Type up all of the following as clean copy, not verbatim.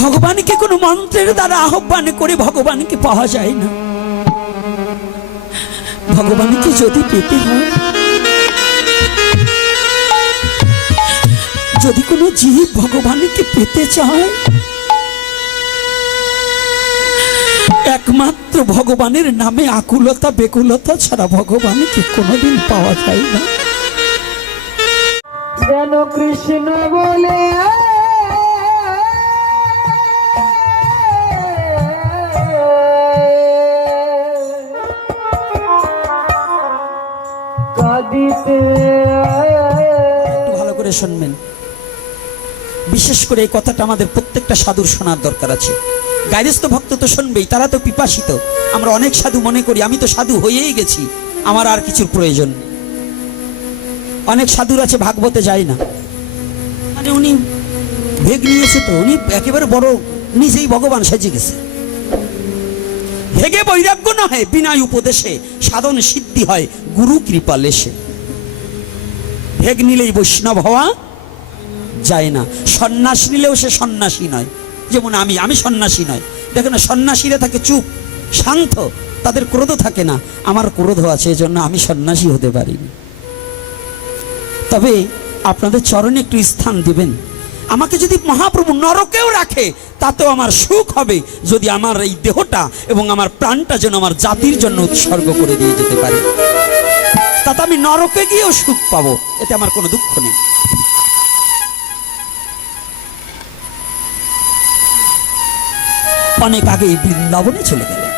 ভগবানকে কোনো মন্ত্রের দ্বারা আহ্বান করে ভগবানকে পাওয়া যায় না। ভগবানকে যদি পেতে হয়, যদি কোনো জীব ভগবানকে পেতে চায়, একমাত্র ভগবানের নামে আকুলতা বেকুলতা ছাড়া ভগবানকে কোনোদিন পাওয়া যায় না। যেন কৃষ্ণ বলে কাঁদিতে। একটু ভালো করে শুনবেন, বিশেষ করে এই কথাটা আমাদের প্রত্যেকটা সাধুর শোনার দরকার আছে। গায়স্থ ভক্ত তো শুনবেই, তারা তো পিপাসিত। আমরা অনেক সাধু মনে করি আমি তো সাধু হয়েই গেছি, আমার আর কিছুর প্রয়োজন। অনেক সাধুর আছে ভাগবতে যায় না, মানে উনি ভেগ নিয়েছে তো উনি একেবারে বড় নিজেই ভগবান সেজে গেছে। ভেগে বৈরাগ্য নহে, বিনয় উপদেশে সাধন সিদ্ধি হয় গুরু কৃপা লেশে। ভেগ নিলেই বৈষ্ণব হওয়া যায় না। সন্ন্যাস নিলেও সে সন্ন্যাসী নয়। যেমন আমি সন্ন্যাসী নয়। দেখেন না, সন্ন্যাসীরা থাকে চুপ শান্ত, তাদের ক্রোধ থাকে না। আমার ক্রোধ আছে, এজন্য আমি সন্ন্যাসী হতে পারিনি। তবে আপনাদের চরণে একটু স্থান দিবেন। আমাকে যদি মহাপ্রভু নরকেও রাখে তাতেও আমার সুখ হবে, যদি আমার এই দেহটা এবং আমার প্রাণটা যেন আমার জাতির জন্য উৎসর্গ করে দিয়ে যেতে পারে। তাতে আমি নরকে গিয়েও সুখ পাবো, এতে আমার কোনো দুঃখ নেই। অনেক আগেই বৃন্দাবনে চলে গেলেন।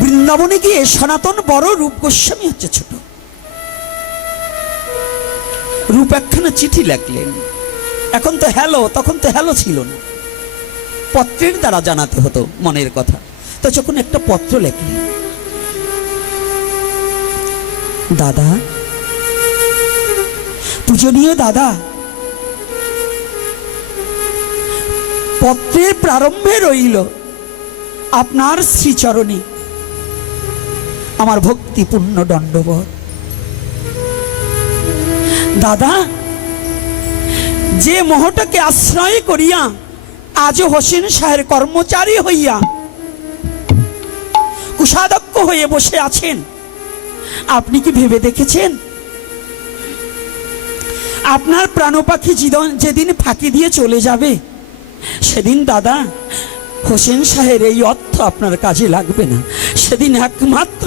বৃন্দাবনে গিয়ে সনাতন বড় রূপ গোস্বামী হচ্ছে ছোট, রূপ একখানা চিঠি লেখলেন। এখন তো হ্যালো, তখন তো হ্যালো ছিল না, পত্রের দ্বারা জানাতে হতো মনের কথা। তো যখন একটা পত্র লেখলেন, দাদা, পূজনীয় দাদা, পত্রের প্রারম্ভে রইল আপনার শ্রীচরণে আমার ভক্তিপূর্ণ দণ্ডবত। দাদা, যে মোহটাকে আশ্রয় করিয়া আজ হোসেন শাহের কর্মচারী হইয়া কুশাধ্যক্ষ হয়ে বসে আছেন, আপনি কি ভেবে দেখেছেন আপনার প্রাণপাখি যেদিন ফাঁকি দিয়ে চলে যাবে, সেদিন দাদা হোসেন শাহের এই অর্থ আপনার কাজে লাগবে না। সেদিন একমাত্র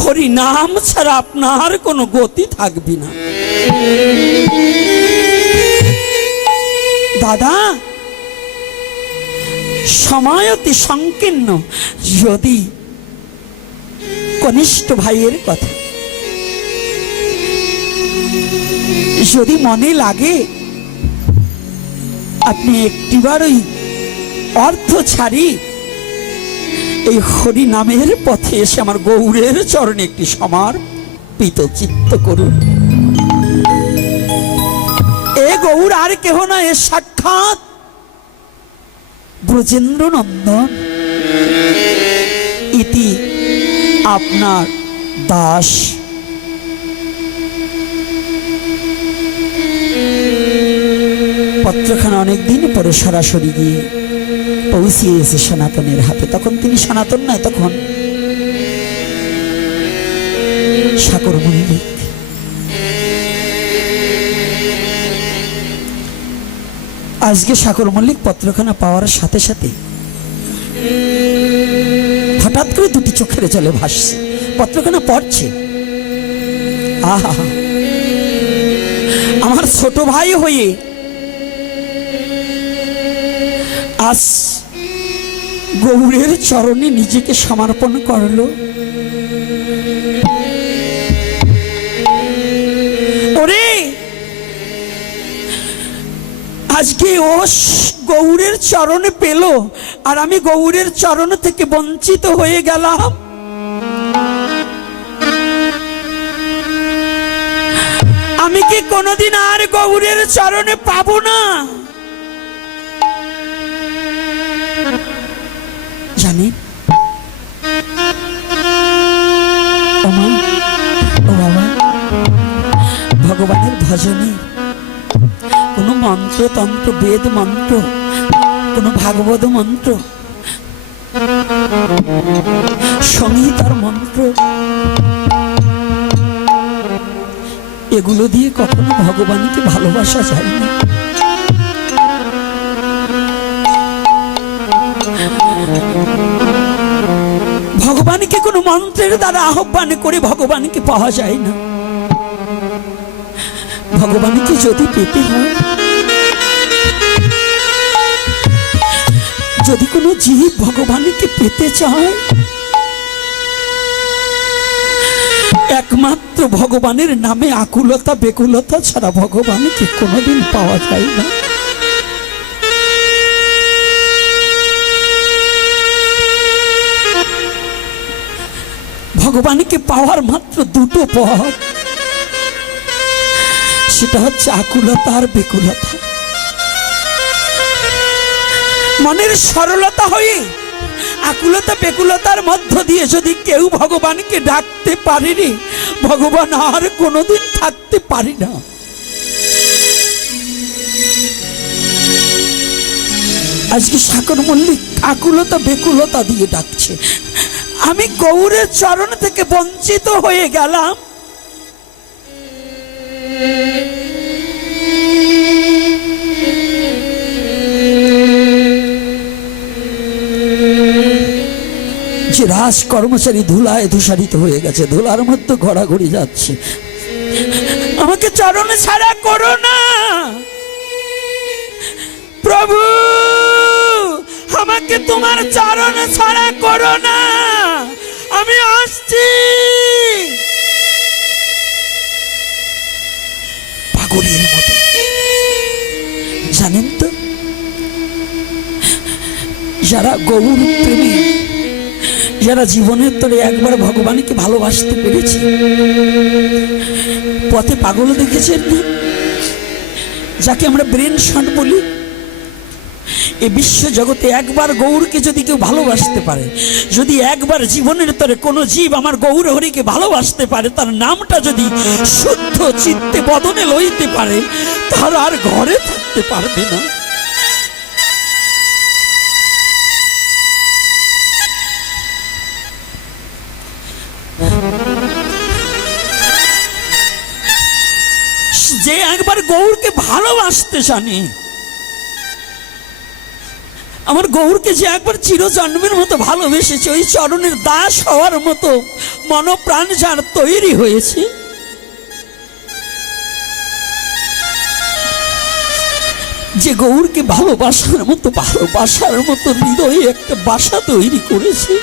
হরি নাম ছাড়া আপনার কোনো গতি থাকবে না। দাদা, সময় অতি সংকীর্ণ, যদি কনিষ্ঠ ভাইয়ের কথা যদি মনে লাগে, আপনি একটিবার ওই অর্থ ছাড়ি এই হরি নামের পথে এসে আমার গৌরের চরণে একটি সমর্পিত চিত্ত করুন। এ গৌর আর কেহ না, এ সাক্ষাৎ ব্রজেন্দ্র নন্দন। ইতি আপনার দাস। পত্রখানা অনেকদিন পরে সরাসরি গিয়ে পৌঁছিয়েছে সনাতনের হাতে। তখন তিনি সনাতন নয়, তখন সাকর মল্লিক। আজকে সাকর মল্লিক পত্রখানা পাওয়ার সাথে সাথে হঠাৎ করে দুটি চোখের জলে ভাসছে। পত্রখানা পড়ছে, আহা, আমার ছোট ভাই হয়ে আজ গৌরের চরণে নিজেকে সমর্পণ করলো। ওরে, আজকে ও গৌরের চরণে পেল, আর আমি গৌরের চরণ থেকে বঞ্চিত হয়ে গেলাম। আমি কি কোনোদিন আর গৌরের চরণে পাবো না? জানি ও মা, ও বাবা, ভগবানের ভজনে মন্ত্র তন্ত্র বেদ মন্ত্র, কোন ভাগবত মন্ত্র, সংহিতার মন্ত্র, এগুলো দিয়ে কখনো ভগবানকে ভালোবাসা যায় না। ভগবানকে কোনো মন্ত্রের দ্বারা আহ্বান করে ভগবানকে পাওয়া যায় না। ভগবানকে যদি পেতে হয়, যদি কোনো জীব ভগবানকে পেতে চায়, একমাত্র ভগবানের নামে আকুলতা বেকুলতা ছাড়া ভগবানকে কোনোদিন পাওয়া যায় না। ভগবানকে পাওয়ার মাত্র দুটো পথ, সেটা হচ্ছে আকুলতা আর বেকুলতা। মনের সরলতা হয়ে আকুলতা বেকুলতার মধ্য দিয়ে যদি কেউ ভগবানকে ডাকতে পারেনি, ভগবান আর কোনোদিন থাকতে পারি না। আজকে সাকর মল্লিক আকুলতা বেকুলতা দিয়ে ডাকছে, আমি গৌরের চরণ থেকে বঞ্চিত হয়ে গেলাম। যে রাজ কর্মচারী ধুলায় ধূসারিত হয়ে গেছে, ধুলার মধ্যে ঘোরাঘুরি যাচ্ছে, আমাকে চরণ ছাড়া করো না প্রভু, আমাকে তোমার চরণ ছাড়া করো না, আমি আসছি। পাগলের মতো। জানেন তো, যারা গৌর প্রেমী, যারা জীবনের তরে একবার ভগবানকে ভালোবাসতে পেরেছে, পথে পাগল দেখেছেন না, যাকে আমরা ব্রেন শট বলি। এই বিশ্ব জগতে একবার গৌরকে যদি কেউ ভালোবাসতে পারে, যদি একবার জীবনের তরে কোনো জীব আমার গৌর হরিকে ভালোবাসতে পারে, তার নামটা যদি শুদ্ধ চিত্তে বদনে লইতে পারে, তার আর ঘরে থাকতে পারবে না। যে একবার গৌরকে ভালোবাসতে জানে, আমার গৌরকে যে একবার চিরজন্মের মতো ভালোবেসেছে, ওই চরণের দাস হওয়ার মতো মনপ্রাণ যার তৈরি হয়েছে, যে গৌরকে ভালোবাসার মতো হৃদয়ে একটা বাসা তৈরি করেছে,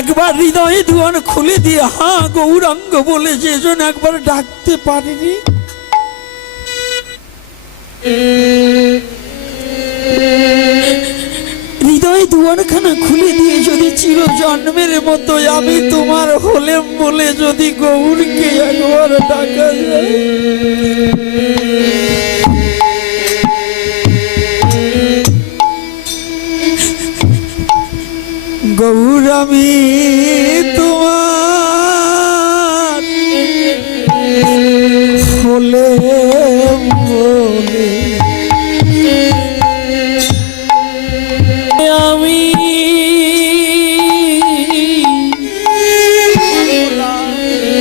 একবার হৃদয়ে দুয়ার খুলে দিয়ে হ্যাঁ গৌরাঙ্গ বলে যেজন একবার ডাকতে পারেনি, হৃদয় দুয়ারখানা খুলে দিয়ে যদি চিরজন্মের মতো আমি তোমার হলেম বলে যদি গৌরকে একবার ডাকা যায়, গৌর আমি তোমার হলে বলে আমি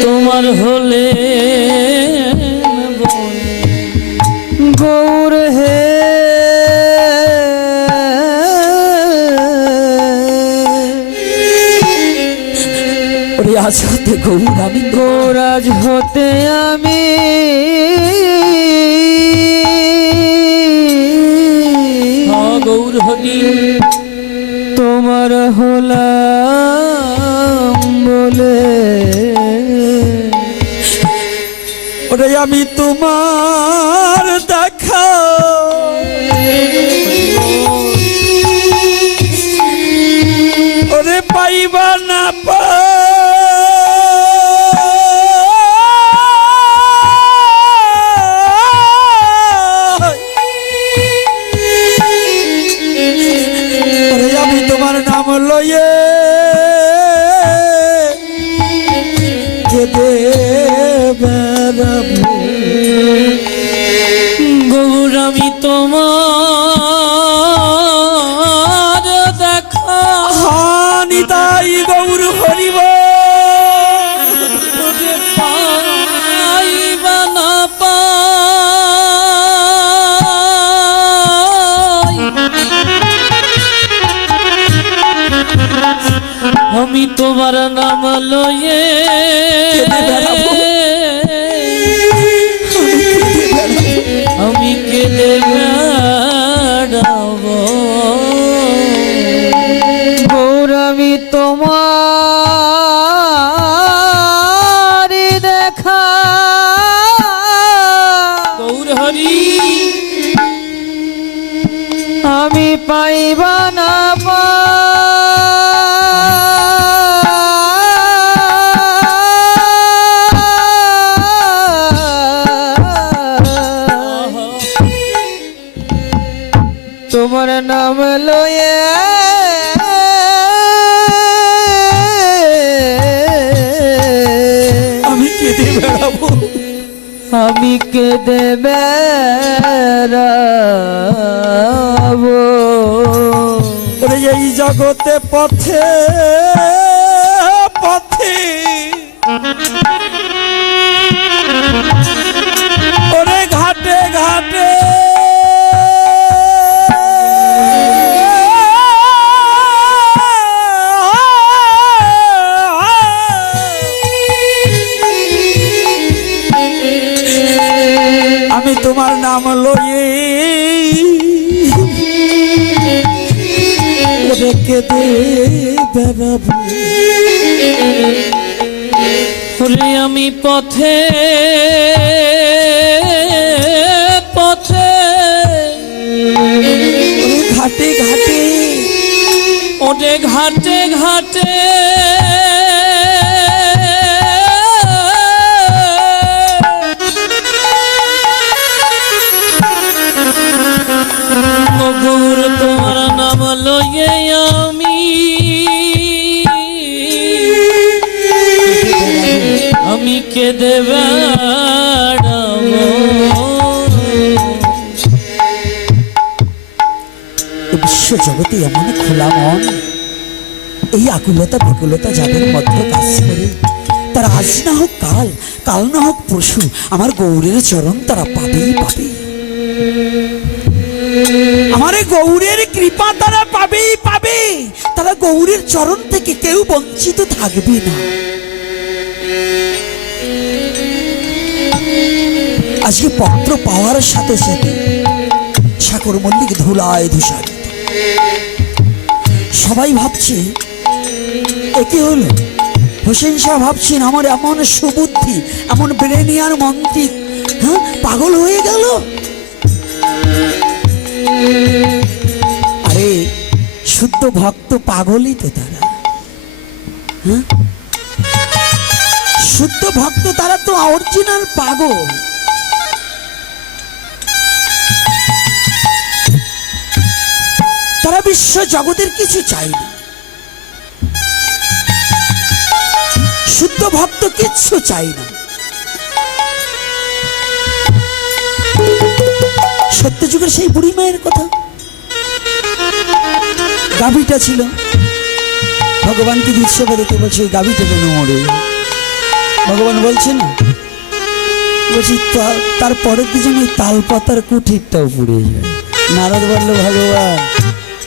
তোমার হলে গৌর হে আজ হতে গৌর আমি, গৌর আজ হতে আমি গৌর হরি তোমার হলাম বলে, ওরে আমি তোমার দেখা ওরে পাইবা না পা নাম লয়ে কেঁদে বেড়াবো। তোমার নাম লয়ে কেঁদে বেড়াবো। আমি কেঁদে বেড়াবো। গৌর আমি তোমার দেখা গৌর হরি আমি পাইবা না তোমার নাম লয়ে আমি কেঁদে বেড়াবো। আমি কেঁদে বেড়াবো। ওরে এই জগতে পথে পথে ওরে ঘাটে ঘাটে আমি তোমার নাম লয়ে ওরে কেঁদে বেড়াবো। ওরে আমি পথে পথে ওরে ঘাটে ঘাটে ওরে ঘাটে ঘাটে ও গৌর তোমার নাম লয়ে আমি কেঁদে বেড়াবো। বিশ্ব জগতে এমন খোলা মন, এই আকুলতা বিকুলতা যাদের মধ্যে কাজ করে, তারা আজ না হোক কাল, কাল না হোক পরশু আমার গৌরের চরণ তারা পাবেই পাবে। আমার এই গৌরের কৃপা তারা পাবেই পাবে। তারা গৌরের চরণ থেকে কেউ বঞ্চিত থাকবে না। আজকে পত্র পাওয়ার সাথে সাথে সাগর মল্লিক ধুলায় ধূসারিত। সবাই ভাবছে একে হলো হোসেন শাহ, ভাবছেন আমার এমন সুবুদ্ধি, এমন ব্রেনিয়ার মন্ত্রী, হ্যাঁ পাগল হয়ে গেল। আরে শুদ্ধ ভক্ত পাগলই তো তারা, হ্যাঁ শুদ্ধ ভক্ত তারা তো অরিজিনাল পাগল। তারা বিশ্ব জগতের কিছু চায় না, শুদ্ধ ভক্ত কিচ্ছু চাই না। সত্য যুগের সেই বুড়ি মায়ের কথা, গাভীটা ছিল, ভগবানকে উৎসবে দিতে বলছে ওই গাভীটা যেন মরে। ভগবান বলছেন বলছি তার পরের দিন ওই তাল পাতার কুঠিরটাও পুড়ে যায়। নারদ বলল ভগবান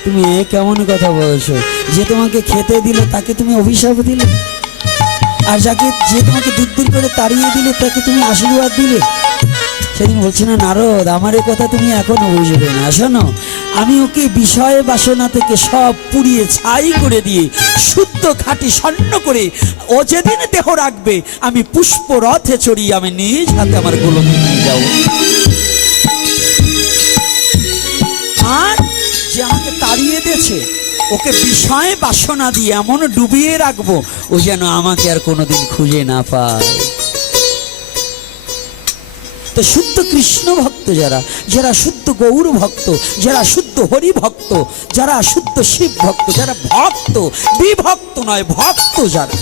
তুমি এ কেমন কথা বলছো, যে তোমাকে খেতে দিলে তাকে তুমি অভিশাপ দিলে, আর যে তোমাকে দূর দূর করে তাড়িয়ে দিলে তাকে তুমি আশীর্বাদ দিলে। সেদিন বলছে না নারদ আমার এ কথা তুমি এখনো বুঝবে না। শোনো আমি ওকে বিষয় বাসনা থেকে সব পুড়িয়ে ছাই করে দিয়ে শুদ্ধ খাঁটি স্বর্ণ করে ও যেদিন দেহ রাখবে আমি পুষ্প রথে চড়িয়ে আমি নিজ হাতে আমার গোলকে নিয়ে যাবো। আর যে আমাকে তাড়িয়ে দিয়েছে ওকে বিষয় বাসনা দিয়ে এমন ডুবিয়ে রাখবো ও যেন আমাকে আর কোনোদিন খুঁজে না পায়। তো শুদ্ধ কৃষ্ণ ভক্ত যারা, যারা শুদ্ধ গৌর ভক্ত, যারা শুদ্ধ হরি ভক্ত, যারা শুদ্ধ শিব ভক্ত, যারা ভক্ত বিভক্ত নয় ভক্ত যারা,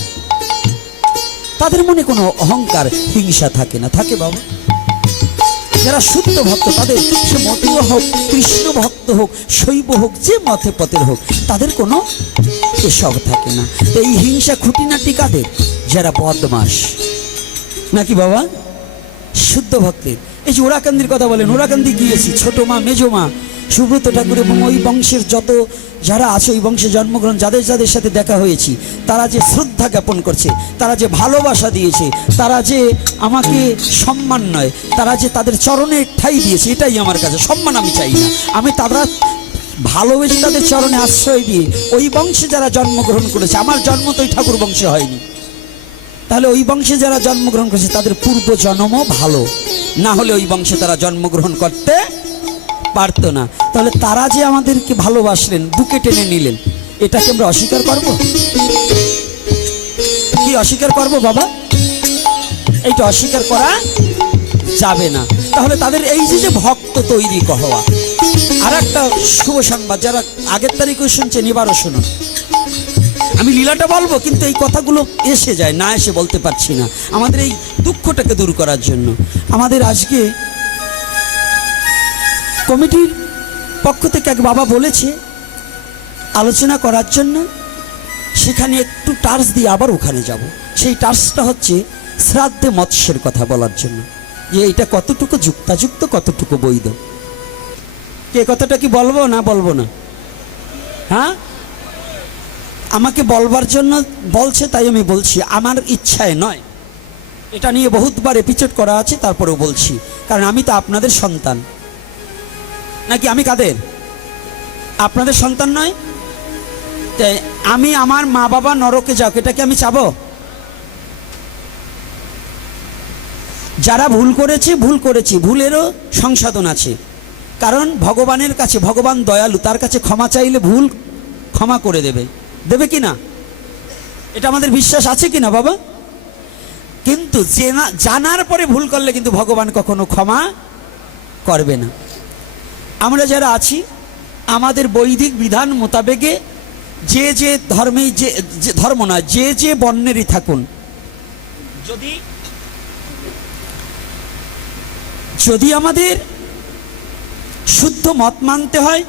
তাদের মনে কোনো অহংকার হিংসা থাকে না। থাকে বাবা? যারা শুদ্ধ ভক্ত তাদের সে মতীয় হোক, কৃষ্ণ ভক্ত হোক, শৈব হোক, যে মতে পথের হোক, তাদের কোনো এসব থাকে না। তো এই হিংসা খুঁটিনাটি কাদের? যারা বদমাস নাকি বাবা? শুদ্ধ ভক্তের। এই যে ওরাকান্দির কথা বলেন, ওরাকান্দি গিয়েছি, ছোট মা মেজো মা সুব্রত ঠাকুর এবং ওই বংশের যত যারা আছে, ওই বংশে জন্মগ্রহণ যাদের যাদের সাথে দেখা হয়েছি, তারা যে শ্রদ্ধা জ্ঞাপন করছে, তারা যে ভালোবাসা দিয়েছে, তারা যে আমাকে সম্মান নয়, তারা যে তাদের চরণে ঠাঁই দিয়েছে, এটাই আমার কাছে সম্মান। আমি চাই না, আমি তারা ভালোবেসে তাদের চরণে আশ্রয় দিয়ে ওই বংশে যারা জন্মগ্রহণ করেছে, আমার জন্ম তো ওই ঠাকুর বংশে হয়নি, তাহলে ওই বংশে যারা জন্মগ্রহণ করেছে তাদের পূর্ব জন্মও ভালো, না হলে ওই বংশে তারা জন্মগ্রহণ করতে পারতো না। তাহলে তারা যে আমাদেরকে ভালোবাসলেন, বুকে টেনে নিলেন, এটাকে আমরা অস্বীকার করব? কি অস্বীকার করব বাবা? এইটা অস্বীকার করা যাবে না। তাহলে তাদের এই যে ভক্ত তৈরি হওয়া। আর একটা শুভ সংবাদ, যারা আগের তারিখে শুনছেন এবারও শুনুন। আমি লীলাটা বলবো, কিন্তু এই কথাগুলো এসে যায়, না এসে বলতে পারছি না। আমাদের এই দুঃখটাকে দূর করার জন্য আমাদের আজকে কমিটির পক্ষ থেকে এক বাবা বলেছে আলোচনা করার জন্য, সেখানে একটু টার্চ দিয়ে আবার ওখানে যাব। সেই টার্চটা হচ্ছে শ্রাদ্ধে মৎস্যের কথা বলার জন্য, যে এটা কতটুকু যুক্তাযুক্ত, কতটুকু বৈধ। কে কথাটা কি বলবো না বলবো না? হ্যাঁ, আমাকে বলবার জন্য বলছে, তাই আমি বলছি, আমার ইচ্ছায় নয়। এটা নিয়ে বহুতবার এপিসোড করা আছে, তারপরেও বলছি, কারণ আমি তো আপনাদের সন্তান। নাকি আমি কাদের? আপনাদের সন্তান নয়? তাই আমি আমার মা বাবা নরকে যাক, এটা কি আমি চাবো? যারা ভুল করেছে, ভুল করেছি, ভুলেরও সংশোধন আছে। কারণ ভগবানের কাছে, ভগবান দয়ালু, তার কাছে ক্ষমা চাইলে ভুল ক্ষমা করে দেবে। দেবে কি না? এটা আমাদের বিশ্বাস আছে কি না বাবা? কিন্তু জানার পরে ভুল করলে কিন্তু ভগবান কখনো ক্ষমা করবে না। আমরা যারা আছি, আমাদের বৈদিক বিধান মোতাবেকে যে যে ধর্মেই, যে ধর্ম না, যে যে বর্ণেরই থাকুন, যদি আমাদের শুদ্ধ মত মানতে হয়,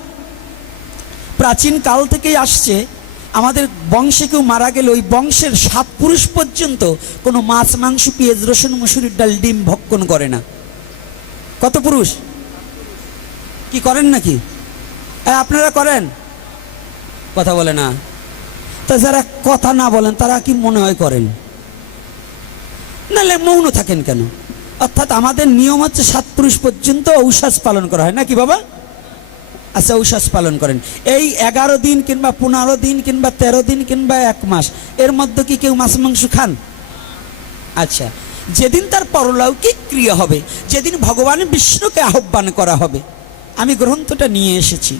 প্রাচীন কাল থেকেই আসছে, আমাদের বংশে কেউ মারা গেলে ওই বংশের 7 পুরুষ পর্যন্ত কোনো মাছ, মাংস, পেঁয়াজ, রসুন, মুসুরির ডাল, ডিম ভক্ষণ করে না। কত পুরুষ? কি করেন নাকি? আপনারা করেন? কথা বলে না। তা যারা কথা না বলেন তারা কি মনে হয় করেন? নাহলে মৌন থাকেন কেন? অর্থাৎ আমাদের নিয়ম হচ্ছে 7 পুরুষ পর্যন্ত ঔষাস পালন করা হয় নাকি বাবা? আচ্ছা, ঔষাস পালন করেন। এই 11 দিন কিংবা 15 দিন কিংবা 13 দিন কিংবা 1 মাস, এর মধ্যে কি কেউ মাছ মাংস খান? আচ্ছা, যেদিন তার পরলৌকিক ক্রিয়া হবে, যেদিন ভগবান বিষ্ণুকে আহ্বান করা হবে, আমি গ্রন্থটা নিয়ে এসেছি,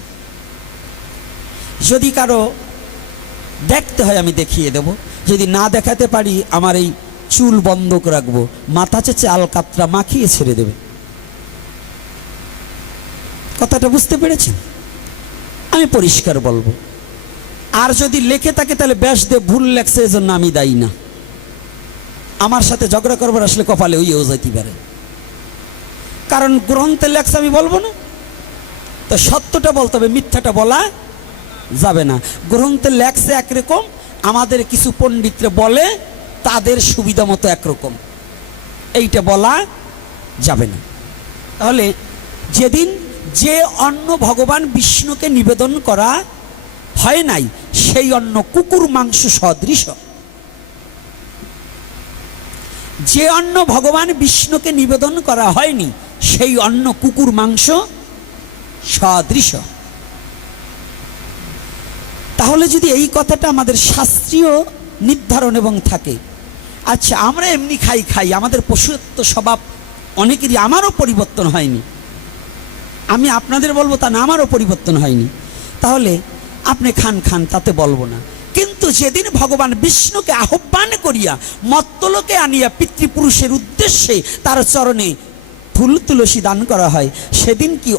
যদি কারো দেখতে হয় আমি দেখিয়ে দেব, যদি না দেখাতে পারি আমার এই চুল বন্ধ রাখবো, মাথা চেঁচে আলকাতরা মাখিয়ে ছেড়ে দেবে। কথাটা বুঝতে পেরেছেন? আমি পরিষ্কার বলবো। আর যদি লেখে থাকে তাহলে ব্যাস দে, ভুল লেখছে এজন্য আমি দায়ী না। আমার সাথে ঝগড়া করবার আসলে কপালে ওইও যাইতে পারে, কারণ গ্রন্থে লেখছে আমি বলবো না। তো সত্যটা বলতে হবে, মিথ্যাটা বলা যাবে না। গ্রন্থে লেখছে একরকম, আমাদের কিছু পণ্ডিতরা বলে তাদের সুবিধা মতো একরকম, এইটা বলা যাবে না। তাহলে যেদিন যে অন্ন ভগবান বিষ্ণুকে নিবেদন করা হয় নাই, সেই অন্ন কুকুর মাংস সদৃশ। যে অন্ন ভগবান বিষ্ণুকে নিবেদন করা হয়নি, সেই অন্ন কুকুর মাংস সদৃশ। তাহলে যদি এই কথাটা আমাদের শাস্ত্রীয় নির্ধারণ এবং থাকে, আচ্ছা আমরা এমনি খাই, আমাদের পশুত্ব স্বভাব অনেকেরই, আমারও পরিবর্তন হয়নি, আমি আপনাদের বলবো তা না, আমারও পরিবর্তন হয়নি, তাহলে আপনি খান, তাতে বলবো না। কিন্তু যেদিন ভগবান বিষ্ণুকে আহ্বান করিয়া মত্তলোকে আনিয়া পিতৃপুরুষের উদ্দেশ্যে তার চরণে ফুল তুলসী দান করা হয়, সেদিন কি